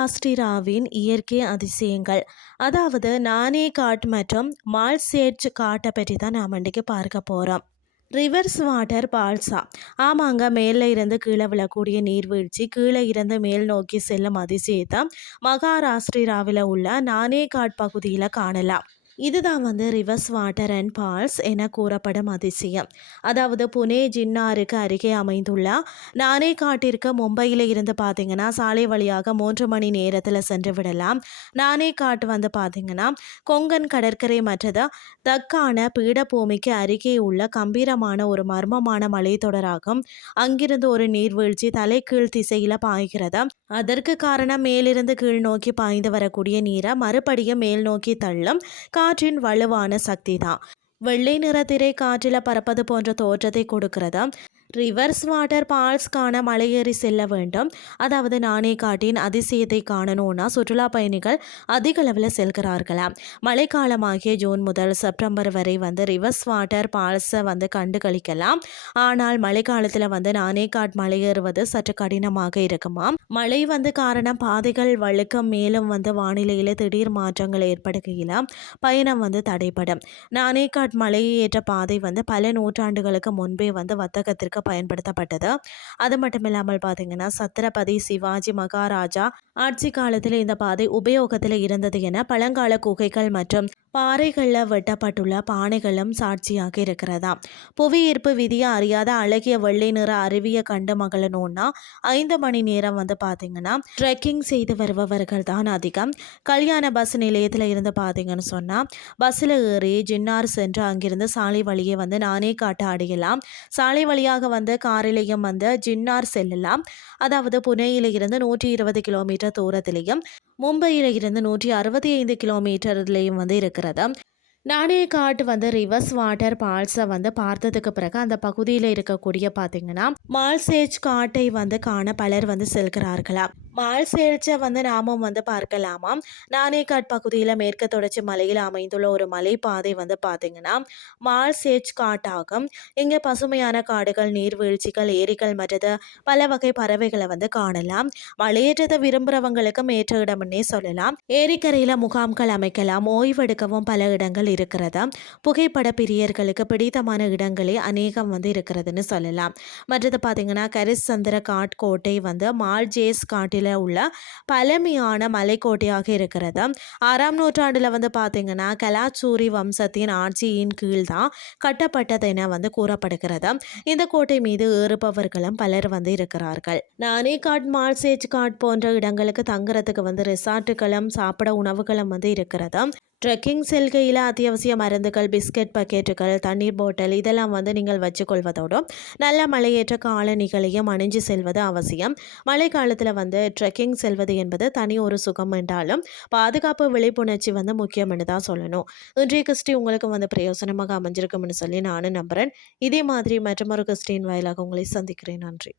மகாராஷ்டிராவின் இயற்கை அதிசயங்கள். அதாவது நானே காட் மற்றும் மால்சேட்ஜ் காட்டை பற்றி தான் நாம் இன்றைக்கு பார்க்க போகிறோம். ரிவர்ஸ் வாட்டர் பால்ஸா. ஆமாங்க, மேலே இருந்து கீழே விழக்கூடிய நீர்வீழ்ச்சி கீழே இருந்து மேல் நோக்கி செல்லும் அதிசயத்தை மகாராஷ்டிராவில் உள்ள நானே காட் பகுதியில் காணலாம். இதுதான் ரிவர்ஸ் வாட்டர் அண்ட் பால்ஸ் என கூறப்படும் அதிசயம். அதாவது புனே ஜின்னாருக்கு அருகே அமைந்துள்ள நானே காட்டிற்கு மும்பையில் இருந்து பார்த்தீங்கன்னா சாலை வழியாக 3 மணி நேரத்தில் சென்று விடலாம். நானே காட் பார்த்தீங்கன்னா கொங்கன் கடற்கரை மற்றது தக்கான பீடபூமிக்கு அருகே உள்ள கம்பீரமான ஒரு மர்மமான மலைத்தொடராகும். அங்கிருந்து ஒரு நீர்வீழ்ச்சி தலைகீழ் திசையில் பாய்கிறது. அதற்கு காரணம் மேலிருந்து கீழ் நோக்கி பாய்ந்து வரக்கூடிய நீரை மறுபடியும் மேல் நோக்கி தள்ளும் காற்றின் வலுவான சக்தி தான். வெள்ளை நிற திரை காற்றில் பறப்பது போன்ற தோற்றத்தை கொடுக்கிறது. ரிவர்ஸ் வாட்டர் பால்ஸ்க்கான மலையேறி செல்ல வேண்டும். அதாவது நானே காட்டின் அதிசயத்தை காணணும்னா சுற்றுலா பயணிகள் அதிக அளவில் செல்கிறார்களாம். மழைக்காலமாகிய ஜூன் முதல் செப்டம்பர் வரை ரிவர்ஸ் வாட்டர் பால்ஸை கண்டு கழிக்கலாம். ஆனால் மழைக்காலத்தில் நானே காட் மலையேறுவது சற்று கடினமாக இருக்குமாம். மழை காரணம் பாதைகள் வழுக்கம், மேலும் வானிலையில் திடீர் மாற்றங்கள் ஏற்படுகையில் பயணம் தடைப்படும். நானே காட் மலையேற்ற பாதை பல நூற்றாண்டுகளுக்கு முன்பே வர்த்தகத்திற்கு பயன்படுத்தப்பட்டது. அது மட்டும் இல்லாமல் பார்த்தீங்கன்னா சத்ரபதி சிவாஜி மகாராஜா ஆட்சி காலத்தில் இந்த பாதை உபயோகத்தில் இருந்தது என பழங்கால குகைகள் மற்றும் பாறைகளில் வெட்டப்பட்டுள்ள பானைகளும் சாட்சியாக இருக்கிறதா. புவியீர்ப்பு விதியை அறியாத அழகிய வெள்ளை நிற அருவியை கண்டு மகளணும்னா 5 மணி நேரம் பார்த்தீங்கன்னா ட்ரெக்கிங் செய்து வருபவர்கள் தான் அதிகம். கல்யாண பஸ் நிலையத்தில் இருந்து பார்த்தீங்கன்னு சொன்னால் பஸ்ஸில் ஏறி ஜின்னார் சென்று அங்கிருந்து சாலை வழியே நானே காட்ட அடையலாம். சாலை வழியாக காரிலையும் ஜின்னார் செல்லலாம். அதாவது புனேயில் இருந்து 120 கிலோமீட்டர் தூரத்திலையும் மும்பையில் இருந்து 165 கிலோமீட்டர்லையும் இருக்கிறது. நானே காட் ரிவர்ஸ் வாட்டர் பால்ஸை பார்த்ததுக்கு பிறகு அந்த பகுதியில் இருக்கக்கூடிய பார்த்தீங்கன்னா மால்சேஜ் காட்டை காண பலர் செல்கிறார்களா. மால்சேஜை நாமும் பார்க்கலாமாம். நானே காட் பகுதியில் மேற்கு தொடர்ச்சி மலையில் அமைந்துள்ள ஒரு மலை பாதை பார்த்தீங்கன்னா மால்சேஜ் காட்டாகும். இங்கே பசுமையான காடுகள், நீர்வீழ்ச்சிகள், ஏரிகள் மற்றது பல வகை பறவைகளை காணலாம். மலையேற்றத்தை விரும்புகிறவங்களுக்கும் ஏற்ற இடம்னே சொல்லலாம். ஏரிக்கரையில் முகாம்கள் அமைக்கலாம். ஓய்வெடுக்கவும் பல இடங்கள் இருக்கிறதா. புகைப்பட பிரியர்களுக்கு பிடித்தமான இடங்களே அநேகம் இருக்கிறதுன்னு சொல்லலாம். மற்றது பார்த்தீங்கன்னா கரிசந்திர காட் கோட்டை மால்ஜேஸ் காட்டில் உள்ள பழமையான மலைக்கோட்டையாக இருக்கிறது. 6ஆம் நூற்றாண்டில் பார்த்தீங்கன்னா கலாச்சூரி வம்சத்தின் ஆட்சியின் கீழ் தான் கட்டப்பட்டது என கூறப்படுகிறது. இந்த கோட்டை மீது ஏறுபவர்களும் பலர் இருக்கிறார்கள். நானே காட், மால்சேஜ் காட் போன்ற இடங்களுக்கு தங்குறதுக்கு ரிசார்ட்டுகளும் சாப்பிட உணவுகளும் இருக்கிறது. ட்ரெக்கிங் செல்கையில் அத்தியாவசிய மருந்துகள், பிஸ்கட் பக்கெட்டுகள், தண்ணீர் போட்டல் இதெல்லாம் நீங்கள் வச்சுக்கொள்வதோடு நல்ல மலையேற்ற காலணிகளையும் அணிஞ்சு செல்வது அவசியம். மழை காலத்தில் ட்ரெக்கிங் செல்வது என்பது தனி ஒரு சுகம் என்றாலும் பாதுகாப்பு விழிப்புணர்ச்சி முக்கியம்னு தான் சொல்லணும். இன்றைய கிறிஸ்டி உங்களுக்கு பிரயோசனமாக அமைஞ்சிருக்கும்னு சொல்லி நானும் நம்புகிறேன். இதே மாதிரி மற்றொரு கிறிஸ்டின் வாயிலாக உங்களை சந்திக்கிறேன். நன்றி.